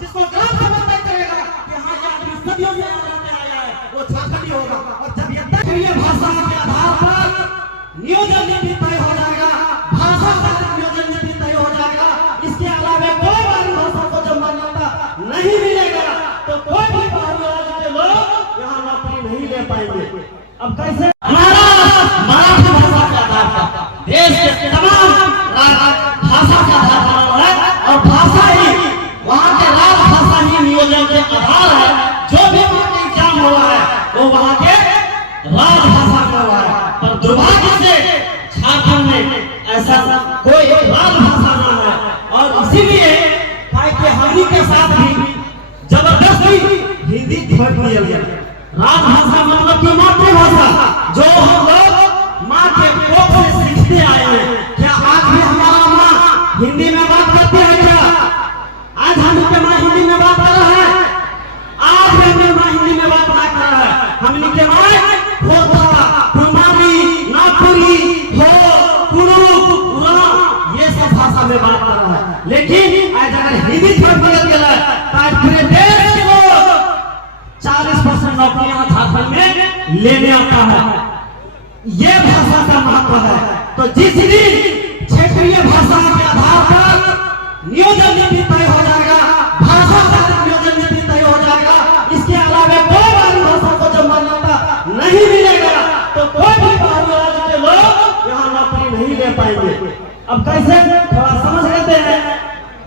जिसको ग्राम सभा तय करेगा कि हाँ ये आदमी सदियों से आया है, वो झारखंडी होगा। और जब ये तय भाषा के आधार पर नियोजन नीति तय हो जाएगा, भाषा का नियोजन नीति तय हो जाएगा, इसके अलावा कोई बाहरी भाषा को जब मान्यता नहीं मिलेगा तो कोई भी बाहरी राज्य के लोग यहाँ नौकरी नहीं ले पाएंगे। अब कैसे हमारा मराठी भाषा के आधार पर देश के तमाम भाषा का आधार है और भाषा ही वहाँ के राजभाषा ही नियोजन के आधार है। जो भी वहाँ के एग्जाम हुआ है वो वहाँ के राजभाषा में हुआ है, पर दुर्भाग्य से झारखंड में ऐसा कोई राजभाषा न है। और इसीलिए कि हमनी के साथ भी जबरदस्ती हिंदी छोड़ दिया गया। राजभाषा मतलब की मातृभाषा जो हम लोग माँ के कोख से सीखते आए हैं। क्या आज भी हमारा माँ हिंदी में बात करती है? क्या आज हम के माँ हिंदी में बात कर रहा है? आज भी हमें माँ हिंदी में बात ना कर रहा है। हमनी के माँ खोरपा, कुमारी, नागपुरी, हो, कुड़ू, उरा ये सब भाषा में बात कर रहा है। लेकिन आज अगर हिंदी छोड़ दिया गया तो आज पूरे देश के लोग 40% नौकरियां झारखंड में लेने आता है। ये भाषा का महत्व है। तो जिस दिन क्षेत्रीय भाषा के आधार पर नियोजन नीति तय हो जाएगा, भाषा का नियोजन नीति तय हो जाएगा, इसके अलावा कोई बाहरी भाषा को जब मान्यता नहीं मिलेगा तो कोई भी बाहरी राज्य के लोग यहाँ नौकरी नहीं ले पाएंगे। अब कैसे थोड़ा समझ लेते हैं।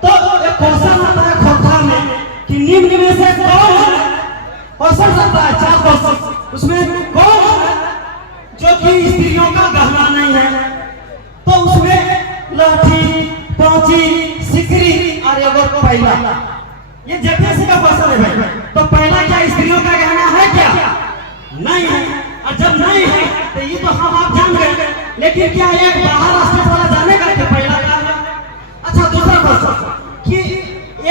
तो एक क्वेश्चन आता है खोखा में कि निम्न में से कौन है, क्वेश्चन आता है 4 क्वेश्चन, उसमें कौन है जो कि स्त्रियों का गहना नहीं है? तो उसमें लाठी, पौची, सिकरी और एगो पहला, ये जेपीएससी का क्वेश्चन है भाई। तो पहला क्या स्त्रियों का गहना है? क्या नहीं है? और जब नहीं है तो ये तो हम आप जान गए, लेकिन क्या एक बाहर रास्ते वाला जानेगा कि पहला क्या है? अच्छा, दूसरा क्वेश्चन कि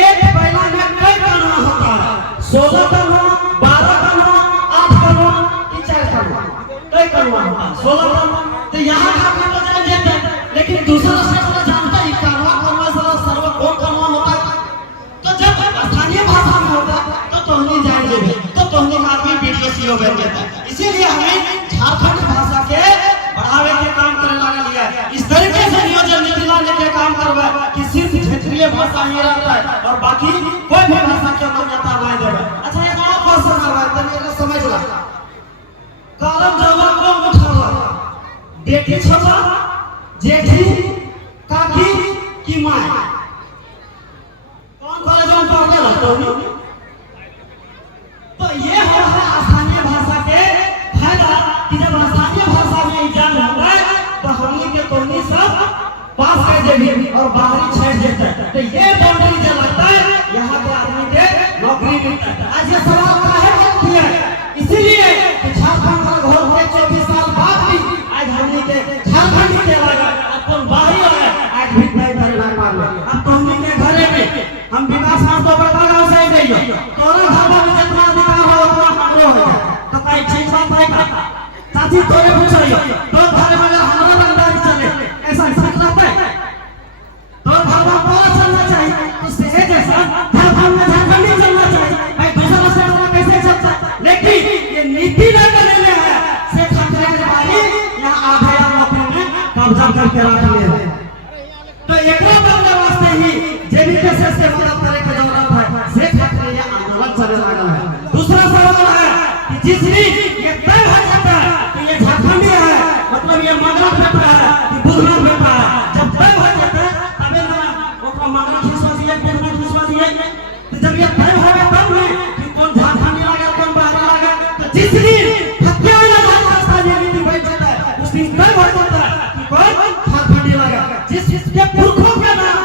एक पहला में कई कानून होता है? 16 कानून, 12 कानून, 8 कानून कि 4 कानून? कई कानून होता है? 16 कानून। तो यहाँ का तो जान लेते हैं, लेकिन दूसरा रास्ते जानता है कानून सर्व कौन कानून होता है? तो जब स्थानीय भाषा में होता तो तोहनी जाएंगे, तो तोहनी का आदमी बीडीएसईओ बन जाता है। इसीलिए हमें झारखंड भाषा के बढ़ावे के काम करने लगा लिया है। इस तरीके से नियोजन नीति लाने के काम करवा कि सिर्फ क्षेत्रीय भाषा ही रहता है और बाकी कोई भी भाषा की मान्यता नहीं देगा। अच्छा, एक और क्वेश्चन करवा तनी समझ ला। कॉलम जवा कौन उठावा? बेटी छोटा, जेठी, काकी की मां? कौन कॉलेज में पढ़ के रहता हो? तो ये है स्थानीय भाषा के फायदा कि जब स्थानीय भाषा में एग्जाम होता है तो हमनी के कोनी सब पास कर देगी और बाहरी छेड़ देता है। तो ये बाउंड्री जो लगता है यहाँ के आदमी के नौकरी मिलता है। आज ये सवाल काहे किया है? इसीलिए कि झारखंड का घोर के 24 साल बाद भी आज हमनी के झारखंड के लगा अपन बाहरी है आज भी नहीं परिणाम पार ले। अब हमनी के घरे में हम विकास नाम तो बड़का गांव से गई तोरा घर में जितना अधिकार हो उतना हमरो हो गया। तो कई ठीक बात है का चाची तोरे पूछियो तो घर में हमरा रंगदारी चले ऐसा सच रहता है? तो घर में पूरा चलना चाहिए, इससे जैसा झारखंड में झारखंडी चलना चाहिए भाई। दूसरा से कैसे चलता है? लेकिन ये नीति न करने है से खतरे के बारी यहाँ आधे नौकरी में कब्जा करके रख लिया। तो एकरा बनने वास्ते ही जेबीके से मदद करे के जरूरत है। से खतरे ये आंदोलन चले लगा है। दूसरा सवाल है कि जिस दिन ये तय हो जाता है कि ये झारखंडी है, मतलब ये मगरा बेटा है कि बुधना बेटा है, जब तय हो जाता है तबे ना ओकरा मगरा खिसवा दिए, बुधना खिसवा दिए। तो जब ये तय होगा तब में कि कौन झारखंडी लगा कौन बाहर लगा। तो जिस दिन हत्या ना स्थानीय नीति बैठ जाता है उस दिन तय हो जाता है कि कौन झारखंडी लगा। जिसके पुरखों का नाम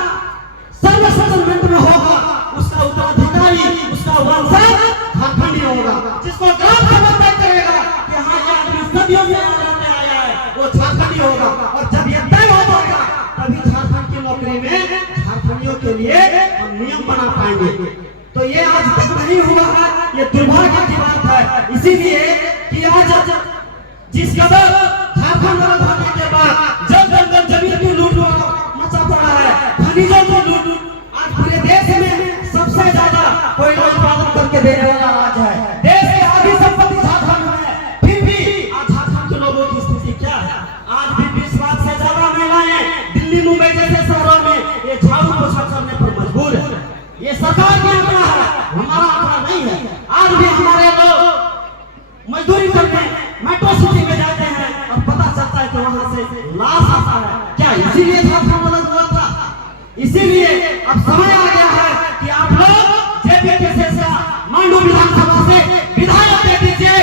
सर्व सेटलमेंट में होगा उसका उत्तराधिकारी, उसका वंशज झारखंडी होगा। जिसको ग्राम सभा तय करेगा कि हाँ ये आदमी सदियों से आया है, वो झारखंडी होगा। और जब ये तय हो जाएगा तभी झारखंड की नौकरी में झारखंडियों के लिए हम नियम बना पाएंगे। तो ये आज तक नहीं हुआ है, ये दुर्भाग्य की बात है। इसीलिए कि आज जिस कदर झारखंड अलग होने के बाद जब जंगल जमीन की लूट मचा पड़ा है, खनिजों की लूट, आज पूरे देश में सबसे ज्यादा सरकार की आंकड़ा है, हमारा आंकड़ा नहीं है। आज भी हमारे लोग मजदूरी करके मेट्रो सिटी में जाते हैं और पता चलता है कि वहां से लाश आता है। क्या इसीलिए छात्र आंदोलन हुआ था? इसीलिए अब समय आ गया है कि आप लोग जेपी केसरिया मांडू विधानसभा से विधायक दे दीजिए।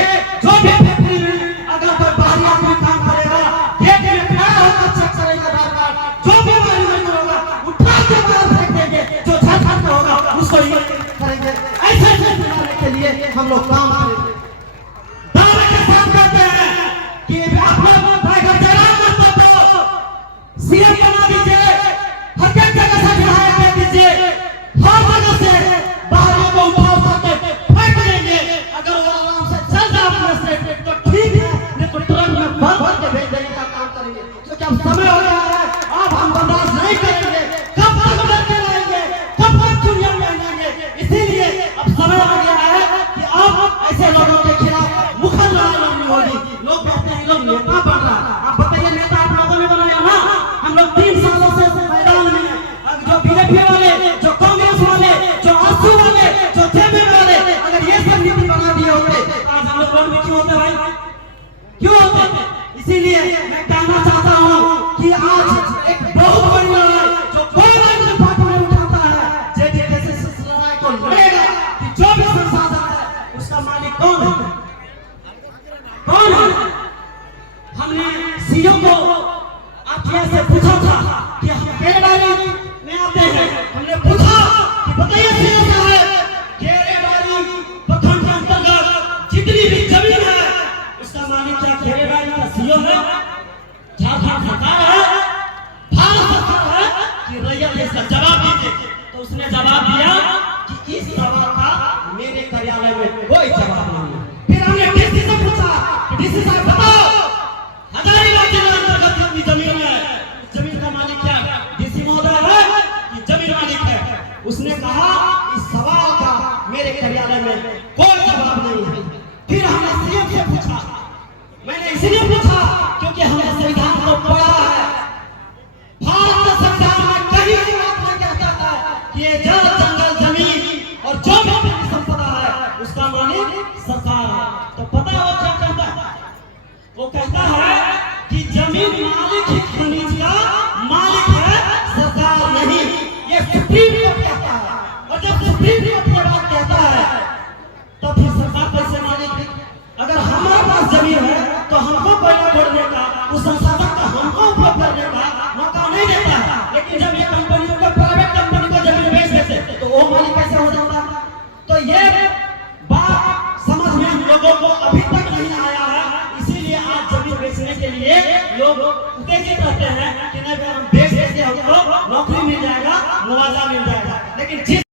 जो भी फैक्ट्री में अगर कोई बाहरी आदमी काम करेगा, गेट में खड़ा होकर चेक करेगा आधार कार्ड, जो भी बाहरी मजदूर होगा उठा के बाहर फेंक देंगे, जो झारखंड में होगा उसको ये करेंगे। ऐसे बनाने के लिए हम लोग काम करेंगे। दावे के साथ कहते हैं कि आप लोग टाइगर जयराम करते हो, सीएम बना दीजिए, हर एक जगह से विधायक दे दीजिए, हर जगह से बाहर को उठा के फेंक देंगे। अगर वो आराम से चल जाए अपने से तो ठीक है, नहीं तो ट्रक में भर भर के भेज देने का काम करेंगे। क्योंकि अब समय हो गया है, अब हम बर्दाश्त नहीं करेंगे। कब तक डरते रहेंगे, कब तक दुनिया में रहेंगे? इसीलिए अब समय आ गया है कि अब ऐसे लोगों के खिलाफ मुखर लड़ाई लड़नी होगी। लोग कहते हैं लोग नेता बन रहा है, आप बताइए नेता आप लोगों ने बनाया ना? हम लोग 3 सालों से मैदान में, जो बीजेपी वाले, जो कांग्रेस वाले, जो आंसू वाले, जो जेबी वाले, अगर ये सब नीति बना दिए होते तो आज हम लोग रोड में क्यों होते भाई? क्यों होते? इसीलिए मैं कहना चाहता हूं कि आज एक बहुत बड़ी लड़ाई जो कोई राजनीतिक पार्टी में उठाता है, जेबी कैसे लड़ाई को लड़ेगा कि जो भी संसाधन है उसका मालिक कौन है? कौन है? हमने सीओ को आप से पूछा था कि हम केरेबारी में आते हैं, हमने पूछा कि बताइए सीओ साहब, केरेबारी प्रखंड के अंतर्गत जितनी भी जमीन है उसका मालिक क्या केरेबारी का सीओ है, झारखंड सरकार है, भारत सरकार है कि रैयत? इसका जवाब दीजिए। तो उसने जवाब दिया कि इस सवाल का मेरे कार्यालय में कोई जवाब नहीं है। फिर हमने डीसी से पूछा कि डीसी साहब बताओ, हजारीबाग जिला अंतर्गत जितनी जमीन है, जमीन का मालिक क्या डीसी महोदय है कि जमीन मालिक है? उसने कहा इस सवाल का मेरे कार्यालय में कोई जवाब नहीं है। फिर हमने सीएम से पूछा, मैंने इसलिए पूछा क्योंकि हमने संविधान को पढ़ा है। भारत के संविधान में कहीं भी बात नहीं कहता था कि ये जल जंगल जमीन और जो भी संपदा है उसका मालिक सरकार है। तो पता है वो क्या कहता है? वो कहता है कि जमीन मालिक ही खनिज का मालिक है, सरकार नहीं। ये सुप्रीम कोर्ट कहता है, और जब सुप्रीम कोर्ट ये बात कहता है तो फिर सरकार कैसे मालिक है? अगर हमारे पास जमीन है तो हमको कोई छोड़ने का, उस संसाधन का हमको उपयोग करने का मौका नहीं देता है। लेकिन जब ये कंपनियों को, प्राइवेट कंपनी को जमीन बेच देते तो वो मालिक कैसे हो जाता? तो ये बात समझ में हम लोगों को अभी तक नहीं आया है। इसीलिए आज जमीन बेचने के लिए लोग उत्तेजित रहते हैं कि नहीं हम बेच देंगे, हमको नौकरी मिल जाएगा, मुआवजा मिल जाएगा। लेकिन